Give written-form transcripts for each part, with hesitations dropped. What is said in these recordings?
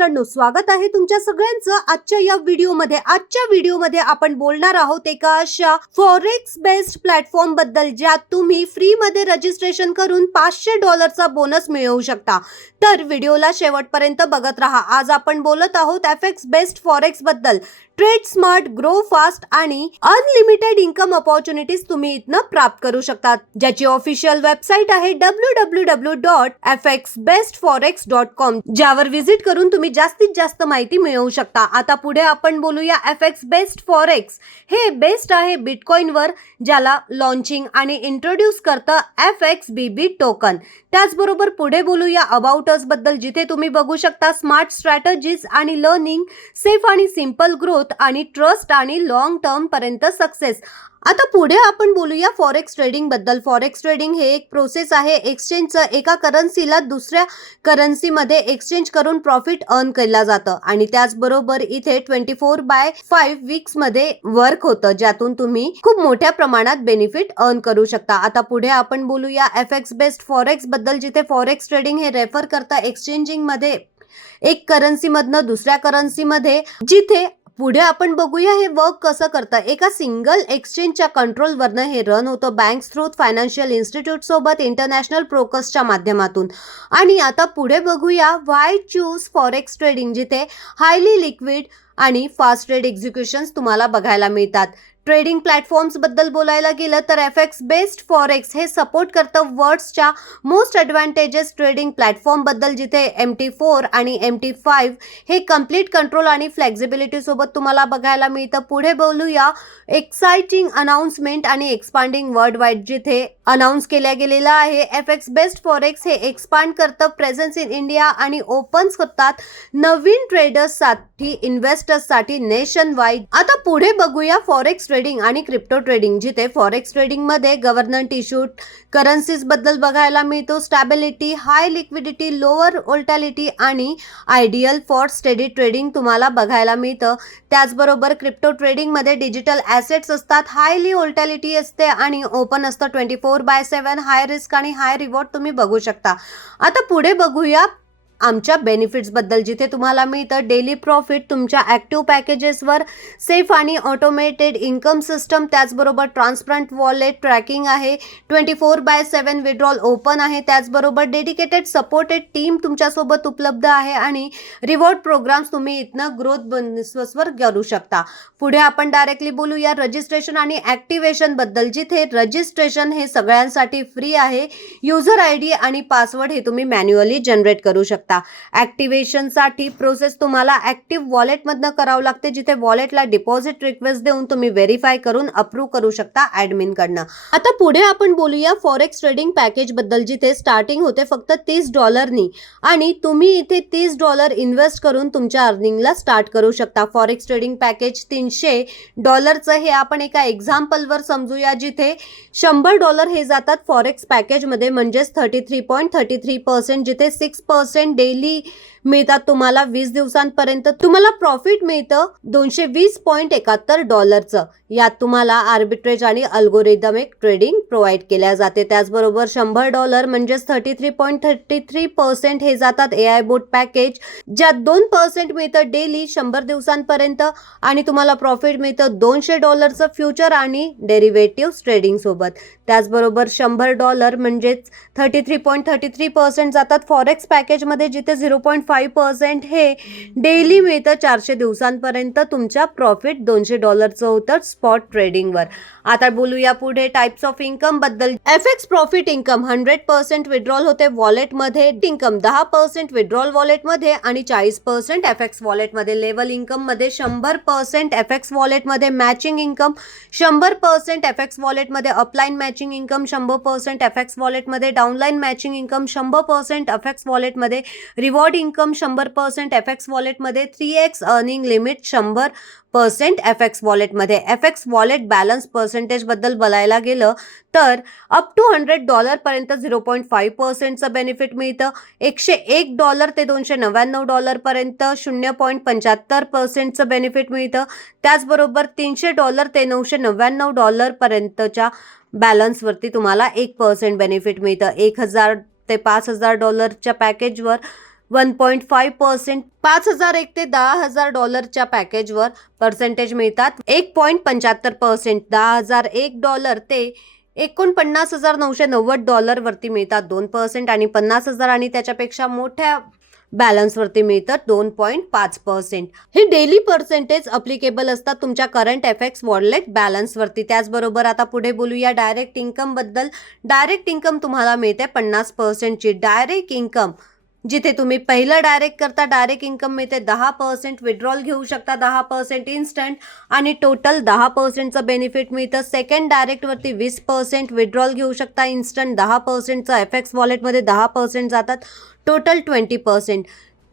मित्रांनो, स्वागत आहे तुमच्या सगळ्यांचं आजच्या या व्हिडिओमध्ये. आजच्या व्हिडिओमध्ये आपण बोलणार आहोत एका अशा फॉरेक्स बेस्ड प्लॅटफॉर्म बद्दल ज्यात तुम्ही फ्री मध्ये रजिस्ट्रेशन करून $500 बोनस मिळवू शकता. तर व्हिडिओला शेवटपर्यंत बघत राहा. आज आपण बोलत आहोत FX बेस्ड फॉरेक्स बद्दल. ट्रेड स्मार्ट, ग्रो फास्ट आणि अनलिमिटेड इन्कम अपॉर्च्युनिटीज तुम्ही इथनं प्राप्त करू शकता, ज्याची ऑफिशियल वेबसाईट आहे www.fxbestforex.com, ज्यावर व्हिजिट करून तुम्ही जास्तीत जास्त माहिती मिळवू शकता. आता पुढे आपण बोलूया FX बेस्ड फॉरेक्स. हे बेस्ट आहे बिटकॉइनवर, ज्याला लॉन्चिंग आणि इंट्रोड्यूस करतं FXBB टोकन. त्याचबरोबर पुढे बोलूया अबाउट अस बद्दल, जिथे तुम्ही बघू शकता स्मार्ट स्ट्रॅटेजीज आणि लर्निंग, सेफ आणि सिंपल ग्रोथ आणि ट्रस्ट आणि लॉंग टर्म पर्यंत सक्सेस. आता पुढे आपण बोलूया फॉरेक्स ट्रेडिंग बद्दल. फॉरेक्स ट्रेडिंग हे एक प्रोसेस आहे. एक्सचेंजचं एका करन्सीला दुसऱ्या करन्सीमध्ये एक्सचेंज करून प्रॉफिट अर्न केला जातं आणि त्याचबरोबर इथे 24/5 वीक्स मध्ये वर्क होतं, ज्यातून तुम्ही खूप मोठ्या प्रमाणात बेनिफिट अर्न करू शकता. आता पुढे आपण बोलूया FX बेस्ड फॉरेक्स बद्दल, जिथे फॉरेक्स ट्रेडिंग हे रेफर करता एक्सचेंजिंग मध्ये एक करन्सी मधनं दुसऱ्या करन्सी मध्ये, जिथे पुढे आपण बघूया हे वर्क कसं करतं. एका सिंगल एक्सचेंजच्या कंट्रोलवरनं हे रन होतं, बँक्स थ्रू, फायनान्शियल इन्स्टिट्यूट सोबत, इंटरनॅशनल ब्रोकर्सच्या माध्यमातून. आणि आता पुढे बघूया व्हाय चूज फॉरेक्स ट्रेडिंग, जिथे हायली लिक्विड आणि फास्ट ट्रेड एक्झिक्युशन्स तुम्हाला बघायला मिळतात. ट्रेडिंग प्लॅटफॉर्म्स बद्दल बोलायला गेलं तर FX बेस्ड फॉरेक्स हे सपोर्ट करतं वर्ल्डच्या मोस्ट ॲडव्हान्टेजेस ट्रेडिंग प्लॅटफॉर्म बद्दल, जिथे MT4 आणि MT5 हे कम्प्लीट कंट्रोल आणि फ्लेक्झिबिलिटी सोबत तुम्हाला बघायला मिळतं. पुढे बोलूया एक्साइटिंग अनाउन्समेंट आणि एक्सपांडिंग वर्ल्ड वाईड, जिथे अनाउन्स केल्या गेलेलं आहे FX बेस्ड फॉरेक्स हे एक्सपांड करतं प्रेझेन्स इन इंडिया आणि ओपन करतात नवीन ट्रेडर्ससाठी, इन्व्हेस्टर्ससाठी नेशन वाईड. आता पुढे बघूया फॉरेक्स ट्रेडिंग आणि क्रिप्टो ट्रेडिंग, जिथे फॉरेक्स ट्रेडिंग मध्ये गव्हर्नमेंट इश्यूड करन्सीज बद्दल बघायला मिळतो. स्टॅबिलिटी, हाय लिक्विडिटी, लोअर व्होलॅटिलिटी आणि आयडियल फॉर स्टेडी ट्रेडिंग तुम्हाला बघायला मिळतं. त्याचबरोबर क्रिप्टो ट्रेडिंग मध्ये डिजिटल ॲसेट्स असतात, हायली व्होलॅटिलिटी असते आणि ओपन असतं 24/7, हाय रिस्क आणि हाय रिवॉर्ड तुम्ही बघू शकता. आता पुढे बघूया आमच्या बेनिफिट्स बद्दल, जिथे तुम्हाला मिळतं डेली प्रॉफिट तुमच्या ॲक्टिव्ह पॅकेजेसवर, सेफ आणि ऑटोमेटेड इन्कम सिस्टम, त्याचबरोबर ट्रान्सपरंट वॉलेट ट्रॅकिंग आहे, 24/7 विड्रॉल ओपन आहे, त्याचबरोबर डेडिकेटेड सपोर्टेड टीम तुमच्यासोबत उपलब्ध आहे आणि रिवॉर्ड प्रोग्राम्स तुम्ही इथनं ग्रोथ बोनसवर करू शकता. पुढे आपण डायरेक्टली बोलूया रजिस्ट्रेशन आणि ॲक्टिव्हेशन बद्दल, जिथे रजिस्ट्रेशन हे सगळ्यांसाठी फ्री आहे. युजर ID आणि पासवर्ड हे तुम्ही मॅन्युअली जनरेट करू शकता. ॲक्टिव्हेशनसाठी प्रोसेस तुम्हाला ॲक्टिव्ह वॉलेटमधनं करावं लागते, जिथे वॉलेटला डिपॉझिट रिक्वेस्ट देऊन तुम्ही व्हेरीफाय करून अप्रूव्ह करू शकता ॲडमिनकडनं. आता पुढे आपण बोलूया फॉरेक्स ट्रेडिंग पॅकेज बद्दल, जिथे स्टार्टिंग होते फक्त $30 आणि तुम्ही इथे $30 इन्व्हेस्ट करून तुमच्या अर्निंगला स्टार्ट करू शकता. फॉरेक्स ट्रेडिंग पॅकेज $300 हे आपण एका एक्झाम्पलवर समजूया, जिथे $100 हे जातात फॉरेक्स पॅकेजमध्ये, म्हणजेच 33.33%, जिथे 6% डेली मिळतात तुम्हाला 20 दिवसांपर्यंत. तुम्हाला प्रॉफिट मिळतं $220.71. यात तुम्हाला आर्बिट्रेज आणि अल्गोरिदमिक ट्रेडिंग प्रोव्हाइड केल्या जाते. त्याचबरोबर $100 म्हणजेच 33.33% हे जातात AI बोट पॅकेज, ज्यात 2% मिळतं डेली 100 दिवसांपर्यंत आणि तुम्हाला प्रॉफिट मिळतं $200 फ्युचर आणि डेरिव्हेटिव्ह ट्रेडिंग सोबत. त्याचबरोबर $100 म्हणजेच 33.33% जातात फॉरेक्स पॅकेजमध्ये, जिथे 0.5% हे डेली मिळतं 400 दिवसांपर्यंत. तुमच्या प्रॉफिट $200 होतं स्पॉट ट्रेडिंगवर. आता बोलूया पुढे टाइप्स ऑफ इन्कम बद्दल. FX प्रॉफिट इन्कम 100% विड्रॉल होते वॉलेटमध्ये, इन्कम 10% विड्रॉल वॉलेटमध्ये आणि 40% FX वॉलेटमध्ये. लेवल इन्कम मध्ये 100% FX वॉलेटमध्ये, मॅचिंग इन्कम 100% FX वॉलेटमध्ये, अपलाईन मॅचिंग इन्कम 100% FX वॉलेटमध्ये, डाऊनलाईन मॅचिंग इन्कम 100% FX वॉलेटमध्ये, रिवॉर्ड इन्कम 100% FX वॉलेटमध्ये, 3x अर्निंग लिमिट 100% FX वॉलेटमध्ये. FX वॉलेट बॅलन्स पर्सेंटेज बद्दल बोलायला गेलं तर अप टू $100 पर्यंत 0.5%चं बेनिफिट मिळतं. $101 ते $299 पर्यंत 0.75%चं बेनिफिट मिळतं. त्याचबरोबर $300 ते $999 पर्यंतच्या बॅलन्सवरती तुम्हाला 1% बेनिफिट मिळतं. $1000 ते $5000 पॅकेजवर 1.5%, 5,001 ते 10,000 डॉलरच्या पॅकेजवर पर्सेंटेज मिळतात 1.75%, 10,001 डॉलर ते 49,990 डॉलरवरती मिळतात 2% आणि 50,000 आणि त्याच्यापेक्षा मोठ्या बॅलन्सवरती मिळतात 2.5%. हे डेली पर्सेंटेज अप्लिकेबल असतात तुमच्या करंट FX वॉलेट बॅलन्सवरती. त्याचबरोबर आता पुढे बोलूया डायरेक्ट इन्कम बद्दल. डायरेक्ट इन्कम तुम्हाला मिळते 50% ची. डायरेक्ट इन्कम जिथे तुम्ही पहिलं डायरेक्ट करता डायरेक्ट इन्कम मिळते 10%, विड्रॉल घेऊ शकता 10% इन्स्टंट आणि टोटल 10%चं बेनिफिट मिळतं. सेकंड डायरेक्टवरती 20%, विड्रॉल घेऊ शकता इन्स्टंट 10%चं FX वॉलेटमध्ये 10% जातात, टोटल 20%.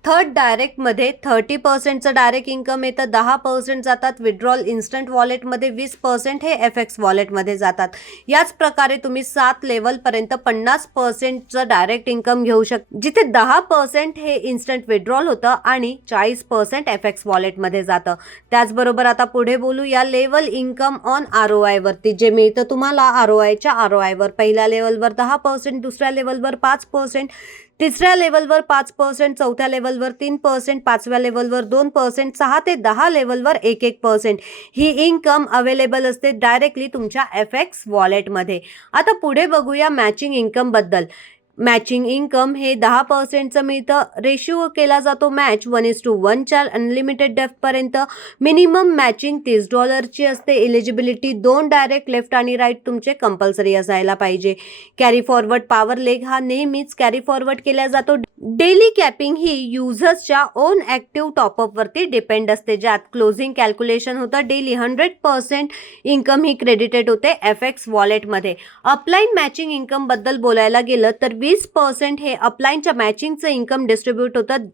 थर्ड डायरेक्टमध्ये 30%चं डायरेक्ट इन्कम येतं, 10% जातात विड्रॉल इन्स्टंट वॉलेटमध्ये, 20% हे FX वॉलेटमध्ये जातात. याच प्रकारे तुम्ही 7 लेवलपर्यंत 50%चं डायरेक्ट इन्कम घेऊ शकता, जिथे 10% हे इन्स्टंट विड्रॉल होतं आणि 40% FX वॉलेटमध्ये जातं. त्याचबरोबर आता पुढे बोलू या लेवल इन्कम ऑन ROI वरती, जे मिळतं तुम्हाला ROIच्या ROIवर. पहिल्या लेवलवर 10%, दुसऱ्या लेवलवर 5%, तिसऱ्या लेवलवर 5%, चौथ्या लेवलवर 3%, पाचव्या लेवलवर 2%, 6 ते 10 लेवलवर 1% ही इन्कम अवेलेबल असते डायरेक्टली तुमच्या FX वॉलेटमध्ये. आता पुढे बघूया मॅचिंग इन्कम बद्दल. मॅचिंग इन्कम हे 10%चं मिळतं. रेशिओ केला जातो मॅच 1:1 च्या अनलिमिटेड डेप्थपर्यंत. मिनिमम मॅचिंग $30ची असते. एलिजिबिलिटी 2 डायरेक्ट, लेफ्ट आणि राईट तुमचे कंपल्सरी असायला पाहिजे. कॅरी फॉरवर्ड पॉवर लेग हा नेहमीच कॅरी फॉरवर्ड केला जातो. डेली कॅपिंग ही युजर्सच्या ओन ॲक्टिव्ह टॉपअपवरती डिपेंड असते, ज्यात क्लोजिंग कॅल्क्युलेशन होतं. डेली 100% इन्कम ही क्रेडिटेड होते FX वॉलेटमध्ये. अपलाईन मॅचिंग इन्कम बद्दल बोलायला गेलं तर 20% हे अपलाईनच्या मॅचिंगचं इन्कम डिस्ट्रीब्यूट होतं.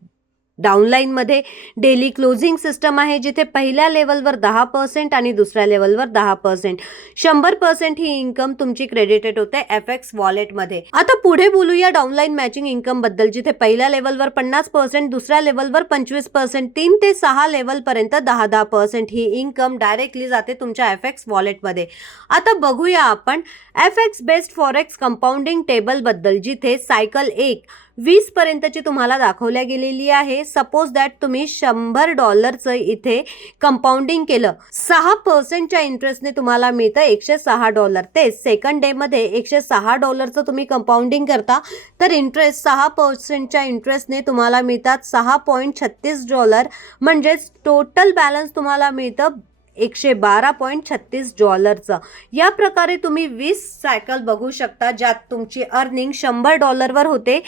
डाऊनलाईनमध्ये डेली क्लोजिंग सिस्टम आहे, जिथे पहिल्या लेवलवर 10% आणि दुसऱ्या लेवलवर 10%. 100% ही इन्कम तुमची क्रेडिटेड होते FX वॉलेटमध्ये. आता पुढे बोलूया डाऊनलाईन मॅचिंग इन्कम बद्दल, जिथे पहिल्या लेवलवर 50%, दुसऱ्या लेवलवर 25%, 3 ते 6 लेवलपर्यंत 10% ही इन्कम डायरेक्टली जाते तुमच्या FX वॉलेटमध्ये. आता बघूया आपण FX based forex compounding table बद्दल, जिथे सायकल 1 20 पर्यंतची तुम्हाला दाखवल्या गेलेली आहे. सपोज दॅट तुम्ही $100चं इथे कंपाऊंडिंग केलं, 6%च्या इंटरेस्टने तुम्हाला मिळतं $106. ते सेकंड डेमध्ये $106चं तुम्ही कंपाऊंडिंग करता, तर इंटरेस्ट 6%च्या इंटरेस्टने तुम्हाला मिळतात $6.36. म्हणजेच टोटल बॅलन्स तुम्हाला मिळतं $112.36. या प्रकारे तुम्ही 20 सायकल बघू शकता, ज्यात तुमची अर्निंग $100वर होते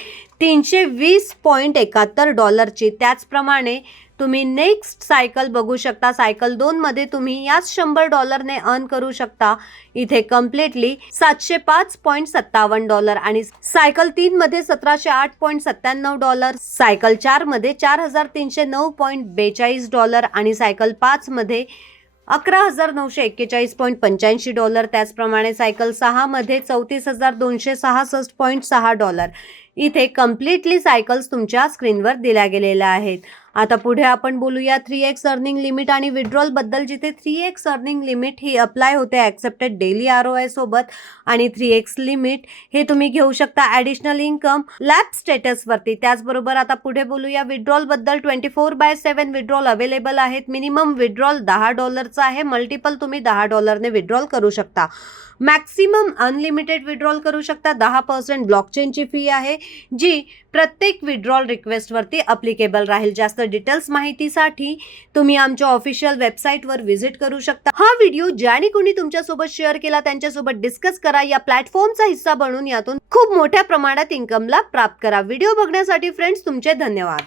320.71ची. त्याचप्रमाणे तुम्ही नेक्स्ट सायकल बघू शकता. सायकल 2 मध्ये तुम्ही याच $100ने अर्न करू शकता इथे कम्प्लिटली $705.57 आणि सायकल 3 मध्ये $1,708.97, सायकल 4 मध्ये $4,309.42 आणि सायकल 5 मध्ये $11,941.85. त्याचप्रमाणे सायकल 6 मध्ये $34,266.6. इथे कम्प्लिटली सायकल्स तुमच्या स्क्रीनवर दिल्या गेलेल्या आहेत. आता पुढे आपण बोलूया 3x अर्निंग लिमिट आणि विड्रॉल बद्दल, जिथे 3x अर्निंग लिमिट ही अप्लाय होते ॲक्सेप्टेड डेली ROI सोबत आणि 3x लिमिट हे तुम्ही घेऊ शकता ॲडिशनल इन्कम लॅब स्टेटसवरती. त्याचबरोबर आता पुढे बोलूया विड्रॉल बद्दल. 24/7 विड्रॉल अवेलेबल आहेत. मिनिमम विड्रॉल $10चा आहे. मल्टिपल तुम्ही $10ने विड्रॉल करू शकता. मॅक्सिमम अनलिमिटेड विड्रॉल करू शकता. 10% ब्लॉकचेनची फी आहे, जी प्रत्येक विड्रॉल रिक्वेस्टवरती अप्लिकेबल राहील. जास्त डिटेल्स माहितीसाठी तुम्ही आमच्या ऑफिशियल वेबसाईटवर व्हिजिट करू शकता. हा व्हिडिओ ज्याने कोणी तुमच्यासोबत शेअर केला त्यांच्यासोबत डिस्कस करा. या प्लॅटफॉर्मचा हिस्सा बनून यातून खूप मोठ्या प्रमाणात इन्कमला प्राप्त करा. व्हिडिओ बघण्यासाठी फ्रेंड्स तुमचे धन्यवाद.